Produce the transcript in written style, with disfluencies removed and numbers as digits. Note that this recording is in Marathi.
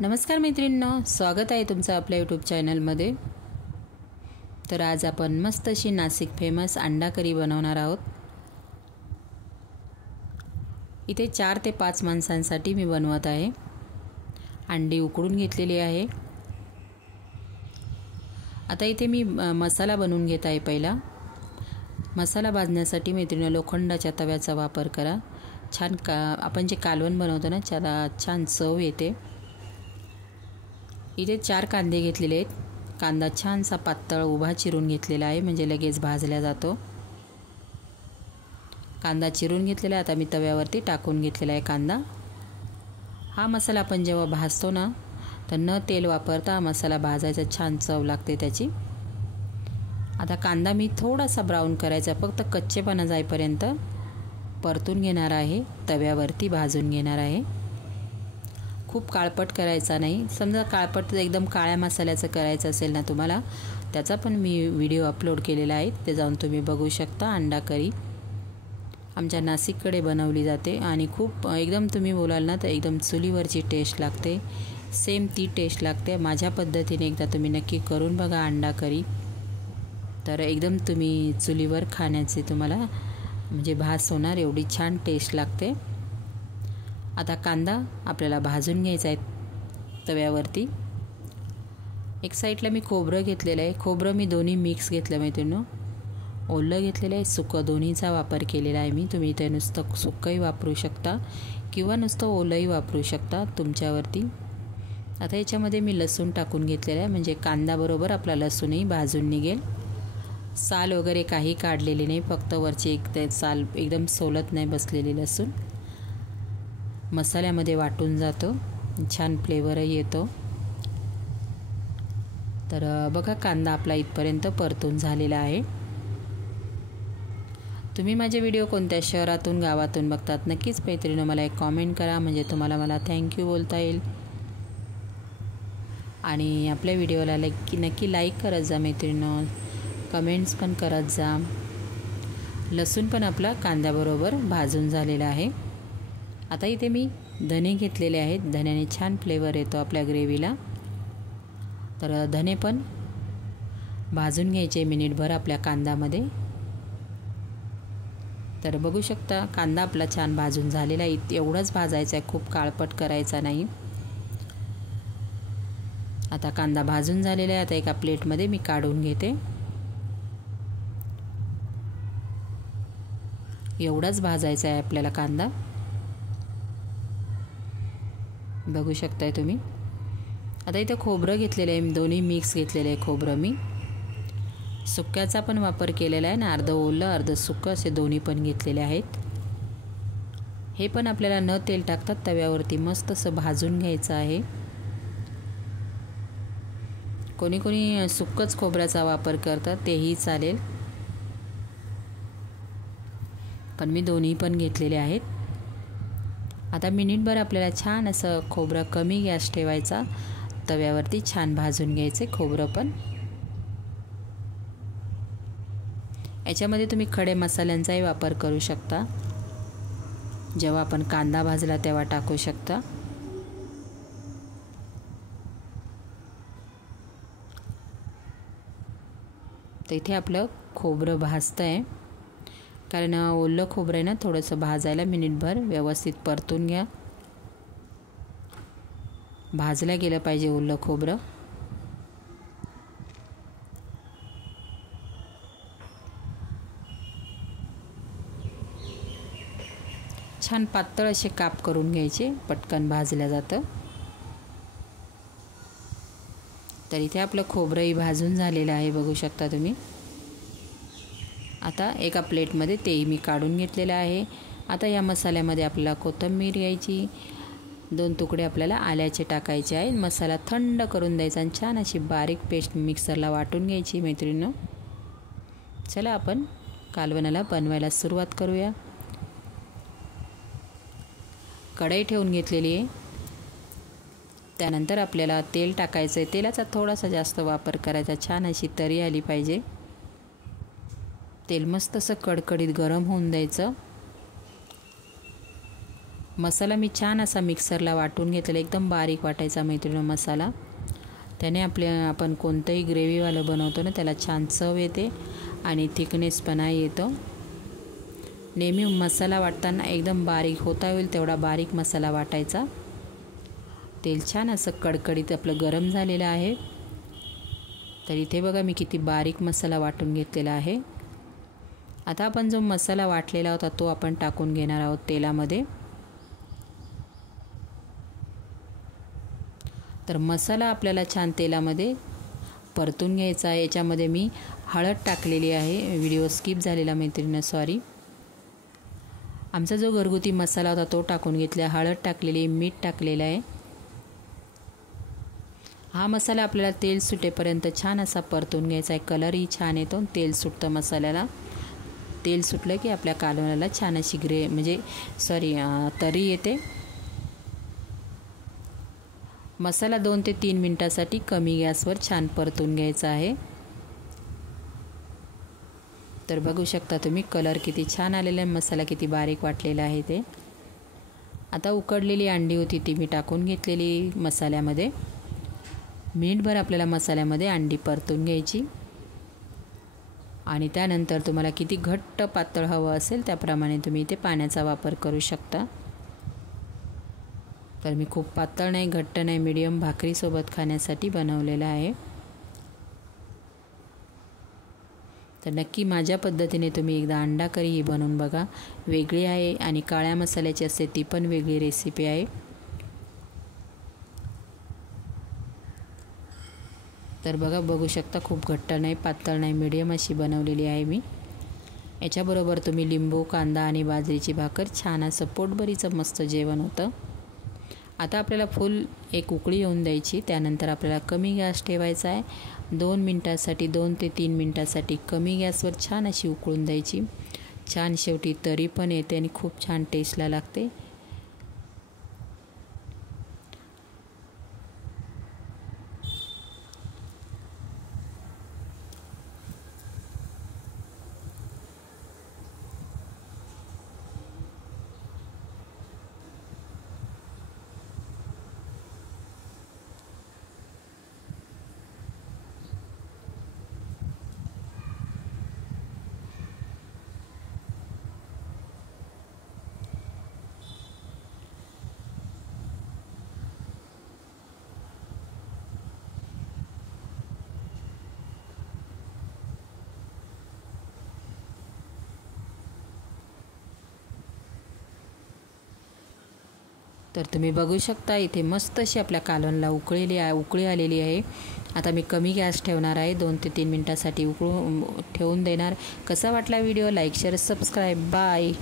नमस्कार मैत्रिणींनो, स्वागत आहे तुमचं आपल्या यूट्यूब चॅनलमध्ये। तर आज आपण मस्त अशी नाशिक फेमस अंडा करी बनवणार आहोत। इथे 4 ते 5 माणसांसाठी मी बनवत आहे। अंडी उकडून घेतलेली आहे। आता इथे मी मसाला बनवून घेत आहे। पहिला मसाला भाजण्यासाठी मैत्रिणींनो लोखंडाच्या तव्याचा वापर करा। छान आपण जे कालवण बनवतो ना त्याला छान चव येते। इथे 4 कांदे घेतलेले आहेत। कांदा छानसा पातळ उभा चिरून घेतलेला आहे, म्हणजे लगेच भाजला जातो। कांदा चिरून घेतलेला आता मी तव्यावरती टाकून घेतलेला आहे कांदा। हा मसाला आपण जेव्हा भाजतो ना तर न तेल वापरता हा मसाला भाजायचा, छान चव लागते त्याची। आता कांदा मी थोडासा ब्राऊन करायचा, फक्त कच्चेपणा जाईपर्यंत परतून घेणार आहे, तव्यावरती भाजून घेणार आहे। खूप काळपट करायचा नाही। समजा काळपट एकदम काळ्या मसाल्याचं करायचं असेल ना तुम्हाला, त्याचा पण मी व्हिडिओ अपलोड केलेला आहे, ते जाऊन तुम्ही बघू शकता। अंडा करी आमच्या नाशिककडे बनवली जाते आणि खूप एकदम तुम्ही बोलाल ना तर एकदम चुलीवरची टेस्ट लागते, सेम ती टेस्ट लागते। माझ्या पद्धतीने एकदा तुम्ही नक्की करून बघा अंडा करी, तर एकदम तुम्ही चुलीवर खाण्याचे तुम्हाला म्हणजे भास होणार, एवढी छान टेस्ट लागते। आता कांदा आपल्याला भाजून घ्यायचा आहे तव्यावरती। एक साईडला मी खोबरं घेतलेलं आहे। खोबरं मी दोन्ही मिक्स घेतलं मैत्रिणींनो, ओलं घेतलेलं आहे, सुकं दोन्हीचा वापर केलेला आहे मी। तुम्ही इथे नुसतं सुकंही वापरू शकता किंवा नुसतं ओलंही वापरू शकता, तुमच्यावरती। आता याच्यामध्ये मी लसूण टाकून घेतलेला आहे, म्हणजे कांदाबरोबर आपला लसूणही भाजून निघेल। साल वगैरे काही काढलेली नाही, फक्त वरची एक साल एकदम सोलत नाही बसलेली लसूण मसाल्यामध्ये वाटून जातो, छान फ्लेवरही येतो। तर बघा कांदा आपला इथपर्यंत परतून झालेला आहे। तुम्ही माझे व्हिडिओ कोणत्या शहरातून गावातून बघतात नक्कीच मैत्रिणींनो मला एक कमेंट करा, म्हणजे तुम्हाला मला थँक्यू बोलता येईल। आणि आपल्या व्हिडिओला नक्की लाईक करत जा मैत्रिणींनो, कमेंट्स पण करत जा। लसूण पण आपला कांद्याबरोबर भाजून झालेला आहे। आता इथे मी धने घेतलेले आहेत, धन्याने छान फ्लेवर येतो आपल्या ग्रेव्हीला। तर धने पण भाजून घ्यायचे मिनिटभर आपल्या कांद्यामध्ये। तर बघू शकता कांदा आपला छान भाजून झालेला आहे, एवढंच भाजायचं आहे, खूप काळपट करायचा नाही। आता कांदा भाजून झालेला आहे, आता एका प्लेटमध्ये मी काढून घेते। एवढाच भाजायचा आहे आपल्याला कांदा, बघू शकताय तुम्ही। आता इथे खोबरं घेतलेलं आहे, दोन्ही मिक्स घेतलेलं आहे खोबरं। मी सुक्याचा पण वापर केलेला आहे ना, अर्ध ओलं अर्ध सुकं असे दोन्ही पण घेतलेले आहेत। हे पण आपल्याला न तेल टाकतात तव्यावरती मस्त असं भाजून घ्यायचं आहे। कोणी कोणी सुक्कच खोबऱ्याचा वापर करतात, तेही चालेल, पण मी दोन्ही पण घेतलेले आहेत। आता मिनिटभर आपल्याला छान असं खोबरं कमी गॅस ठेवायचा, तव्यावरती छान भाजून घ्यायचे खोबरं पण। याच्यामध्ये तुम्ही खडे मसाल्यांचाही वापर करू शकता, जेव्हा आपण कांदा भाजला तेव्हा टाकू शकता। तर इथे आपलं खोबरं भाजतंय, कारण ओलं खोबरं आहे ना, थोडंसं भाजायला मिनिटभर व्यवस्थित परतून घ्या, भाजलं गेलं पाहिजे ओलं खोबरं। छान पातळ असे काप करून घ्यायचे, पटकन भाजलं जातं। तर इथे आपलं खोबरंही भाजून झालेलं आहे, बघू शकता तुम्ही। आता एका प्लेटमध्ये तेही मी काढून घेतलेलं आहे। आता या मसाल्यामध्ये आपल्याला कोथिंबीर घ्यायची, 2 तुकडे आपल्याला आल्याचे टाकायचे आहेत। मसाला थंड करून द्यायचा आणि छान अशी बारीक पेस्ट मिक्सरला वाटून घ्यायची मैत्रिणींनो। चला आपण कालवणाला बनवायला सुरुवात करूया। कढई ठेवून घेतलेली आहे, त्यानंतर आपल्याला तेल टाकायचं आहे। तेलाचा थोडासा जास्त वापर करायचा, छान अशी तरी आली पाहिजे। तेल मस्त असं कडकडीत गरम होऊन द्यायचं। मसाला मी छान असा मिक्सरला वाटून घेतलेला, एकदम बारीक वाटायचा मैत्रिणी मसाला. त्याने आपण कोणतंही ग्रेव्हीवालं बनवतो ना त्याला छान चव येते आणि थिकनेसपणा येतो. नेहमी मसाला वाटताना एकदम बारीक होता होईल तेवढा बारीक मसाला वाटायचा. तेल छान असं कडकडीत आपलं गरम झालेलं आहे. तर इथे बघा मी किती बारीक मसाला वाटून घेतलेला आहे. आता आपण जो मसाला वाटलेला होता तो आपण टाकून घेणार आहोत तेलामध्ये. तर मसाला आपल्याला छान तेलामध्ये परतून घ्यायचा आहे. याच्यामध्ये मी हळद टाकलेली आहे, व्हिडिओ स्किप झालेला मैत्रिणी, सॉरी. आमचा जो घरगुती मसाला होता तो टाकून घेतला, हळद टाकलेली, मीठ टाकलेलं आहे. हा मसाला आपल्याला तेल सुटेपर्यंत छान असा परतून घ्यायचा आहे. कलरही छान येतो, तेल सुटतं मसाल्याला. तेल सुटलं की आपल्या कालवणाला छान अशी तरी येते. मसाला 2 ते 3 मिनिटासाठी कमी गॅसवर छान परतून घ्यायचा आहे. तर बघू शकता तुम्ही कलर किती छान आलेला आहे, मसाला किती बारीक वाटलेला आहे ते. आता उकडलेली अंडी होती ती मी टाकून घेतलेली मसाल्यामध्ये. मिनिटभर आपल्याला मसाल्यामध्ये अंडी परतून घ्यायची आणि त्यानंतर तुम्हाला किती घट्ट पातळ हवं असेल त्याप्रमाणे तुम्ही इथे पाण्याचा वापर करू शकता. तर मी खूप पातळ नाही, घट्ट नाही, मीडियम भाकरीसोबत खाण्यासाठी बनवलेला आहे. तर नक्की माझ्या पद्धतीने तुम्ही एकदा अंडा करी ही बनवून बघा. वेगळी आहे आणि काळ्या मसाल्याची असते ती पण वेगळी रेसिपी आहे. तर बघू शकता खूप घट्ट नाही, पातळ नाही, मीडियम अशी बनवलेली आहे मी. याच्याबरोबर तुम्ही लिंबू, कांदा आणि बाजरीची भाकर, छान असं पोटभरीचं मस्त जेवण होतं. आता आपल्याला फुल एक उकळी येऊन द्यायची. त्यानंतर आपल्याला कमी गॅस ठेवायचा आहे. 2 मिनटासाठी 2 ते 3 मिनटासाठी कमी गॅसवर छान अशी उकळून द्यायची. छान शेवटी तरी पण येते आणि खूप छान टेस्टला लागते. तर तुम्ही बघू शकता इथे मस्त अशी आपल्या कालवणला उकळी आलेली आहे. आता मी कमी गॅस ठेवणार आहे. 2 ते 3 मिनटासाठी ठेवून देणार. कसा वाटला video? Like, share, subscribe. Bye.